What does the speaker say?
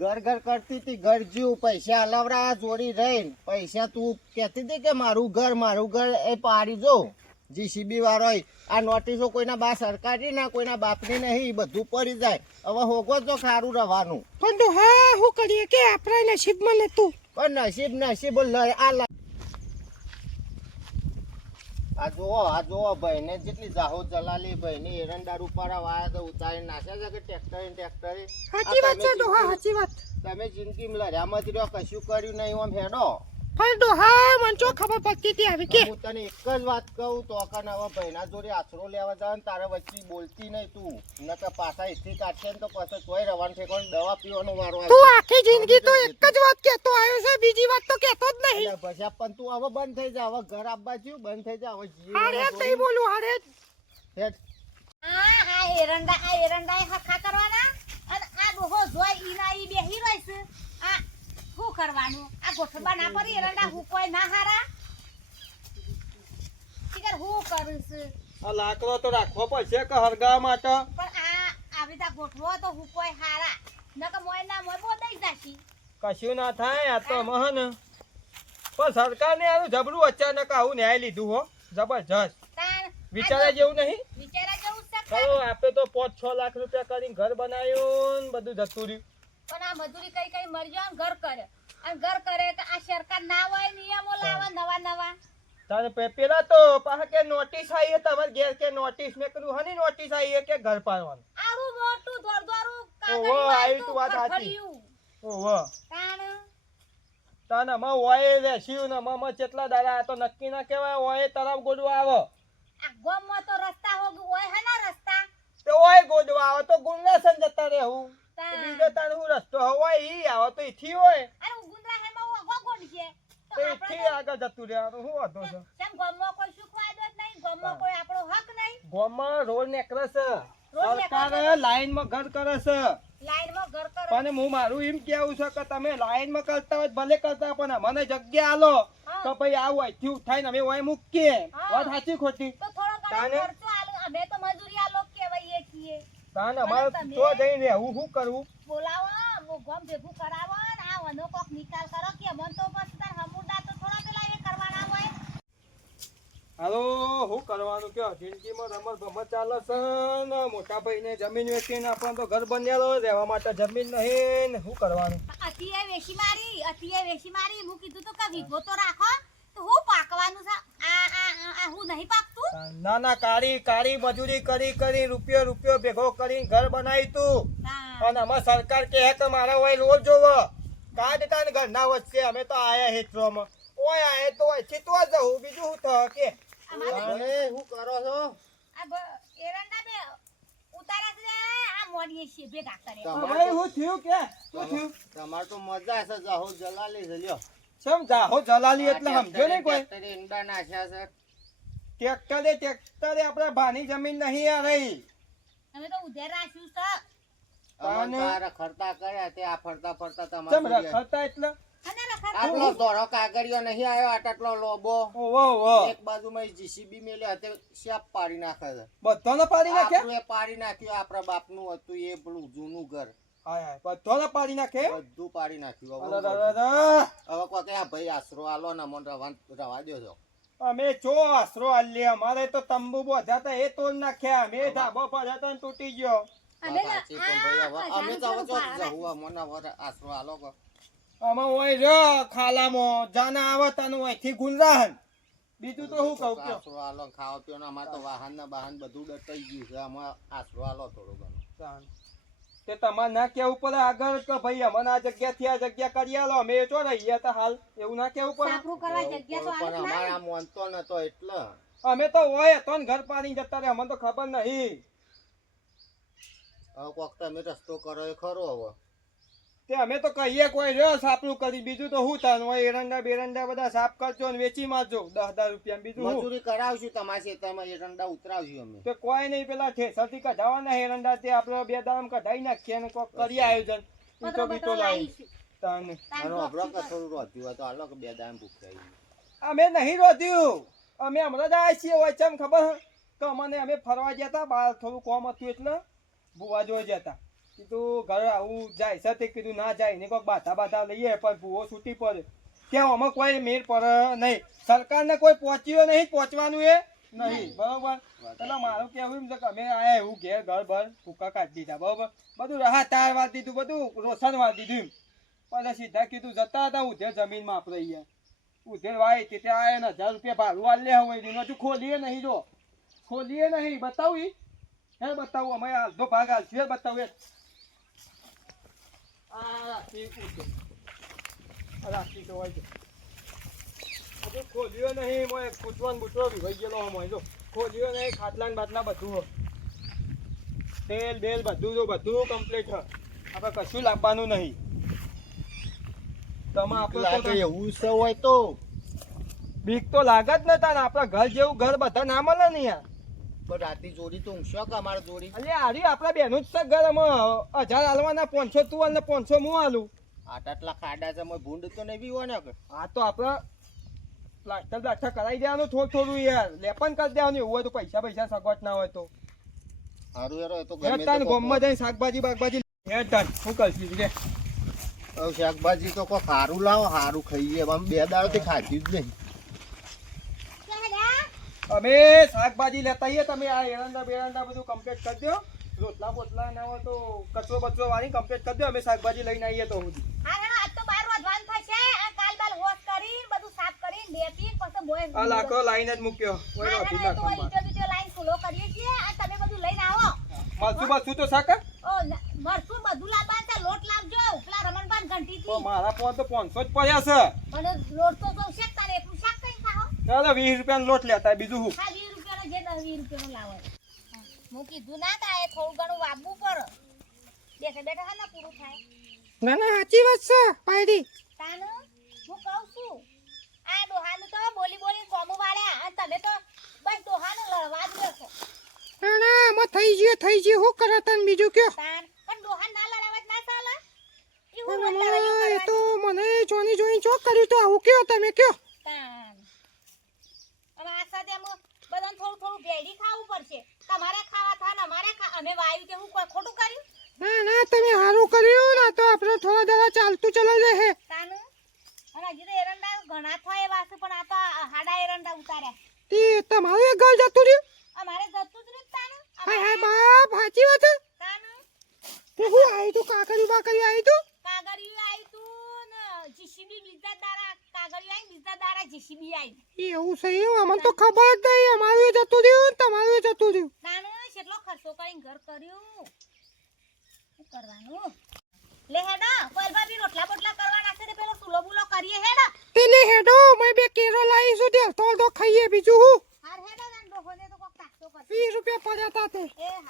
ઘર ઘર કરતી હતી ઘર જીવ પૈસા હલાવડા જોડી રહીને. પૈસા તું કહેતી હતી કે મારું ઘર મારું ઘર એ પાડી જો. જીસીબી વાળો. આ નોટિસો કોઈના બા સરકારી ના કોઈના બાપની નહીં બધું પડી જાય. હવે હોગો તો સારું રહેવાનું. પણ હા હું કરીએ કે આપણા નસીબમાં નતું પણ નસીબ નસીબ લઈ આ જોવો આ જોવો ભાઈ ને જેટલી જાહો જલાલી ભાઈની એરંડા રૂપારા વાયા તો ઉતારી નાખ્યા છે કે ટ્રેક્ટર ટ્રેક્ટર સાચી વાત છે ડોહા સાચી વાત. તમે જિંદગી લડ્યામાંથી રહ્યો કશું કર્યું નહીં આમ હેડો. પણ હા મને ચો ખબર પડતી હતી આવી કે. હું તને એક જ વાત કહું તો કાન હવે ભાઈના જોડે આશરો લેવા જાય ને તારે વચ્ચે બોલતી નહીં તું. નકર પાછા એથી કાઢશે ને તો પછી તોય રવાન છે કોણ દવા પીવાનો વારો તું આખી જિંદગી તો એક જ વાત કહેતો આવ્યો છે બીજી વાત તો કહેતો જ નહીં. પછી પણ તું હવે બંધ થઈ જા હવે ઘર આપવા જ્યું બંધ થઈ જા હવે જીવ હારે જ નહીં બોલું અરે. હેડ. આ આ એરંડા આ એરંડા એ હખા કરવાના અને આ ડોહો જોઈ ઈના ઈ બેહી રહીશ આ શું કરવાનું? આ ગોઠબા ના પડી એરંડા હું કોઈ ના હારા? ટીકર હું કરીશ આ લાકડો તો રાખવો પડશે કે હરગાવા માટે? પણ આ આવી રીતે ગોઠવો તો હું કોઈ હારા. નકર મોય ના મોય બોદાઈ જાશી. કશું ના થાય આ તો મહન. પણ સરકારને આનું જબરું અચાનક આવું ન્યાય લીધું હો. જબરજસ્ત. વિચારા જેવું નહીં? વિચારા જેવું ખરો આપણે તો પાંચ છ લાખ રૂપિયા કરીને ઘર બનાવ્યું ને બધું જતું રહ્યું. પણ આ મજૂરી કઈ કઈ મરી જાય ઘર કરે. અને ઘર કરે કે આ સરકાર ના હોય નિયમો લાવા નવા નવા. તારે પેલા તો પાછા કે નોટિસ આવી તમારે ઘેર કે નોટિસ મેં કીધું હની નોટિસ આવી કે ઘર પાડવાનું? આવું મોટું દોરદોરું ઓહો, આવી તું વાત સાચી. ઓહો. તાણ? તાને માં ઓય રેસ્યું ને માં કેટલા દાડા તો નક્કી ના કહેવાય ઓય તરફ ગોડવા આવો. આ ગામમાં તો રસ્તા હે ના રસ્તા? તો ઓય ગોડવા આવો તો ગુંડાસન જતા રહેવું. તાણ. બીજો તાણ હું રસ્તો હોય ઈ આવો તો ઈથી હોય. અરે ગુંદરા હેમાં ઓગો ગોડ તો આગળ જતું રહેવાનું. શું વાંધો છે? કેમ ગામમાં કોઈ સુખ ફાયદો જ નહીં? ગામમાં કોઈ આપણો હક નહીં? ગામમાં રોડ નીકળે છે. સરકાર લાઈનમાં ઘર કરે છે. લાઈનમાં ઘર કરો? પણ હું મારું એમ કેવું છે કે તમે લાઈનમાં કરતા હોય ભલે કરતા પણ મને જગ્યા આલો તો ભાઈ આવું અહીંથી ઉઠાઈને અમે ઓય મૂકીએ. વાત સાચી ખોટી? તો થોડો ઘણો ખર્ચો આલો. અમે તો મજૂરી આ કહેવાઈએ છીએ. તાન અમારે તો જઈને હું શું કરવું? બોલાવો ભેગું કરાવો ને આ વનો કોક નિકાલ કરો કે મન તો બસ તાર હમુરદા તો થોડા પેલા એ કરવાના હોય હાલો શું કરવાનું કયો? જિંદગીમાં રમત ભમત ચાલે છે ને મોટા ભાઈને જમીન વેચીને આપણને તો ઘર બન્યા રહેવા માટે જમીન નહીં ને શું કરવાનું? અતિએ વેચી મારી અતિએ વેચી મારી. હું કીધું તો કે વીઘો તો રાખો. તો હું પાકવાનું છે. આ આ આ- આ હું નહીં પાકતું? ના ના કાળી કાળી મજૂરી કરી કરી રૂપિયો રૂપિયો ભેગો કરીને ઘર બનાવી તું. અને અમે સરકાર કહે કે મારા હોય રોજ જોવો. કાઢતા ને ઘરના વચ્ચે અમે તો આયા હેતરોમાં ઓય આયે તો અહીંથી તો જવું. બીજું શું થયું? કે અમારે તમે કરો છો? આ એરંડા બે ઉતારા છે આ મોડીએ છીએ ભેગા કરે. હવે શું થયું કે? શું થયું? તમારે તો મજા છે જાહો જલાલી છે લ્યો. જાહો જલાલી એટલે સમજો ને કોઈ? ઈંડા નાખ્યા છે. ટ્રેક્ટરે ટ્રેક્ટરે આપણા ભાની જમીન નહીં આ રહી. અમે તો ઉધેર રાખ્યું છે. કર્યા તે આ ફરતા ફરતા તમારે રખડતા એટલે? આટલો દોરો કાગળિયો નહીં આવ્યો આટલો લોબો. ઓહો ઓહો એક બાજુમાં જીસીબી મેલે હતે શેપ પાડી નાખે છે. બધાને પાડી નાખ્યા એ પાડી નાખ્યો આપણા બાપનું હતું એ પેલું જૂનું ઘર. હાય હાય. બધાને પાડી નાખે? બધું પાડી નાખ્યું. હવે અરે, અરે. હવે કોઈ આ ભાઈ આશરો આલો ને મને રવા રવા દો છો. અમે ચો આશરો આલી અમારે તો તંબુ બોધ્યા એ તોડ નાખ્યા અમે ધાબો પર તૂટી ગયો. અમે તો આશરો આલો અમે ઓય રહ્યો ખાલામાં. જાને આવે હોયથી ગુંજાહન. બીજું તો શું કહું આશરો આલો ખાવા પીવાનો અમારે તો વાહન ને બહાન બધું ડટાઈ ગયું છે. અમારે આશરો આલો થોડો ઘણો. તે તમારે ના કેવું પડે આગળ કે ભાઈ અમને આ જગ્યાથી આ જગ્યા કરી આલો અમે ચો રહીએ તો હાલ. એવું ના કેવું પડે. સાપરું કરવા જગ્યા તો પણ અમારે આ મોનતો નતો એટલે. અમે તો હોય તો ને ઘર પાણી જતા રહે અમને તો ખબર નહીં. હવે કોક તમે રસ્તો કરો એ ખરો હવે. તે અમે તો કહીએ કોઈ રહ્યો સાપરું કરી બીજું તો હું હોય એરંડા બેરંડા બધા સાફ કરજો ને વેચી મારજો. દસ હજાર રૂપિયા બીજું મજૂરી કરાવશું તમારા ખેતરમાં એરંડા ઉતરાવશું અમે. તો કોઈ નહીં પેલા ઠેસરથી કઢાવાના એરંડા તે આપણે બે દામ કઢાઈ નાખીએ અને કોક કરી આયોજન. ઈટો બીટો લાવી. તાને. અને અભરો કે રોધ્યું હોય તો હાલો કે બે દામ ભૂખાઈ અમે નહીં રોધ્યું. અમે હમણાં જ આવ્યા છીએ હોય ચમ ખબર હે? કે અમને અમે ફરવા ગયા હતા બહાર થોડું કોમ હતું એટલે ભૂવા જોઈ ગયા હતા કીધું ઘર આવું જાય છે તે કીધું ના જાય ને કોઈક બાધા બાધા લઈએ પણ ભૂવો છૂટી પડે. ત્યાં અમે કોઈ મેર પડે નહીં. સરકારને કોઈ પહોંચ્યો નહીં પહોંચવાનું એ નહીં. બરોબર? એટલે મારું કેવું એમ છે કે અમે આયા એવું ઘેર ઘર ભર ભૂકા કાઢી દીધા બરોબર? બધું રાહ તાર વાર દીધું બધું રોશન વાર દીધું એમ. પછી સીધા કીધું જતા હતા ઉધેર જમીનમાં આપણે અહીંયા. ઉધેર વાય તે ત્યાં આયા ને હજાર રૂપિયા ભાડું આલ લે હવે એનું હજુ ખોલીએ નહીં જો. ખોલીએ નહીં બતાવું? હે બતાવું અમે અડધો ભાગ હાલશે બતાવું રાખી. તેલ બેલ બધું બધું કમ્પ્લીટ હ આપણે કશું લાવવાનું નહીં તમે આપણે એવું છે હોય તો બીક તો લાગે જ ને આપણા ઘર જેવું ઘર બધા ના મળે ને યાર પણ રાતે જોડી તો ઊંઘશો કે અમારે જોડી? અલે આરી આપણા બેનું જ છે ઘર અમે હજાર હાલવાના પાંચસો તું અને પાંચસો હું હાલું. આટ આટલા ખાડા છે અમે ભૂંડ તો નહીં હોય ને આ તો આપણે પ્લાસ્ટર બ્લાસ્ટર કરાવી દેવાનું થોડું થોડું યાર. લેપન કરી દેવાનું એવું હોય તો પૈસા પૈસા સગવડ ના હોય તો. સારું યાર તો ગમે તે ગોમમાં જઈને શાકભાજી બાકભાજી હે તન શું કરશું કે શાકભાજી તો કોઈ સારું લાવો સારું ખાઈએ. આમ બે દાડોથી ખાધી જ નહીં. અમે શાકભાજી લેતા આવીએ તમે આ એરંડા બેરંડા બધું કમ્પ્લીટ કરી દો. રોટલા બોટલા ના હોય તો કચરો બચરો વાળી કમ્પ્લીટ કરી દો અમે શાકભાજી લઈને આવીએ તો સુધી. મારા ફોન તો પાંચસો જ પડ્યા છે મને લોટ તો તો શેકતા ને એટલું શાક કઈ ખાઓ ચાલો વીસ રૂપિયાનો લોટ લેતા બીજું શું? હા વીસ રૂપિયાનો જે દસ વીસ રૂપિયાનો લાવો. હું. કીધું ના થાય થોડું ઘણું વાપવું પડે. બેઠા બેઠા હા પૂરું થાય. ના ના સાચી વાત છે પાયડી. તાનું? હું કહું છું. આ ડોહાનું તો બોલી બોલી કોમો વાળ્યા અને તમે તો બસ ડોહાનું લડવા જ રહેશો. ના ના આમાં થઈ ગયો થઈ ગયો. શું કરે તને બીજું કયો? તાન પણ ડોહા ના લડાવત ના ચાલે? હું એ તો મને જોની જોઈ ચોક કર્યું તો આવું કયો તમે કયો? તાન હવે આ સાથે અમે બધાને થોડું થોડું ભેળી ખાવું પડશે. તમારે ખાવા થાય ને અમારે અમે વાયુ કે હું કોઈ ખોટું કર્યું? ના ના તમે સારું કર્યું. ના તો આપણે થોડા દાડા ચાલતું ચલાવી લે હે તાન? અને હજી તો એરંડા ઘણા થાય એવા છે પણ આ તો હાડા એરંડા ઉતાર્યા. તે તમારું એક ઘર જતું રહ્યું? અમારે જતું જ રહ્યું તાનું? હા હા બાપ સાચી વાત તાનું? હું આવી તું કાકરી બાકરી આવી તું કાગળિયું આઈ તું ને જીસીબી બીજા દાડા કાગળિયું આઈ બીજા દાડા આઈ એવું છે અમને તો ખબર જ નહીં. અમારું એ જતું રહ્યું તમારું જતું રહ્યું. નાનું કેટલો ખર્ચો કરીને ઘર કર્યું. શું કરવાનું? લે હેડો કોલબા ભાભી રોટલા બોટલા કરવાના છે તે પેલો સુલો બુલો કરીએ હેડો. પેલી હેડો મેં બે કેરો લાવીશું તે તો તો ખાઈએ બીજું હું હાર હેડો ને ડોહોને તો કોક નાસ્તો કરશે. વીસ રૂપિયા પડ્યા તા તે. એ